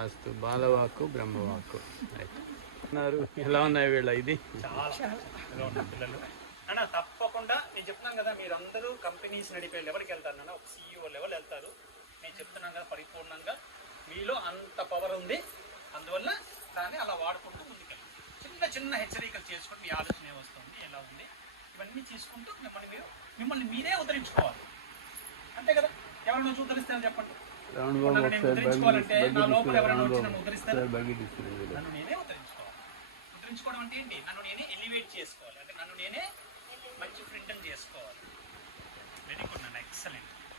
అస్తు బాలవాక్కు బ్రహ్మవాక్కు ఉన్నారు. ఎలా ఉన్నాయి వీళ్ళ ఇది? చాలా పిల్లలు. అన్న తప్పకుండా నేను చెప్తున్నాను కదా మీరు అందరూ కంపెనీస్ నడిపే లెవెల్కి వెళ్తారు నాన్న. ఒక సీఈఓ లెవెల్ వెళ్తారు. నేను చెప్తున్నాను కదా పరిపూర్ణంగా. మీలో అంత పవర్ ఉంది. అందువల్ల దాన్ని అలా వాడుకుంటూ ముందుకెళ్ళండి. చిన్న చిన్న హెచ్చరికలు చేసుకుంటూ మీ ఆలోచన ఏమొస్తుంది ఎలా ఉంది? ఇవన్నీ తీసుకుంటూ మిమ్మల్ని మీరు మిమ్మల్ని మీరే ఉద్ధరించుకోవాలి అంతే కదా? ఎవరైనా వచ్చి అని చెప్పండి. రౌండ్ నన్ను బాబు నేను ఒకసారి బగ్గి అంటే ఏంటి? నన్ను నేనే ఎలివేట్ చేసుకోవాలి. అంటే నన్ను నేనే మంచి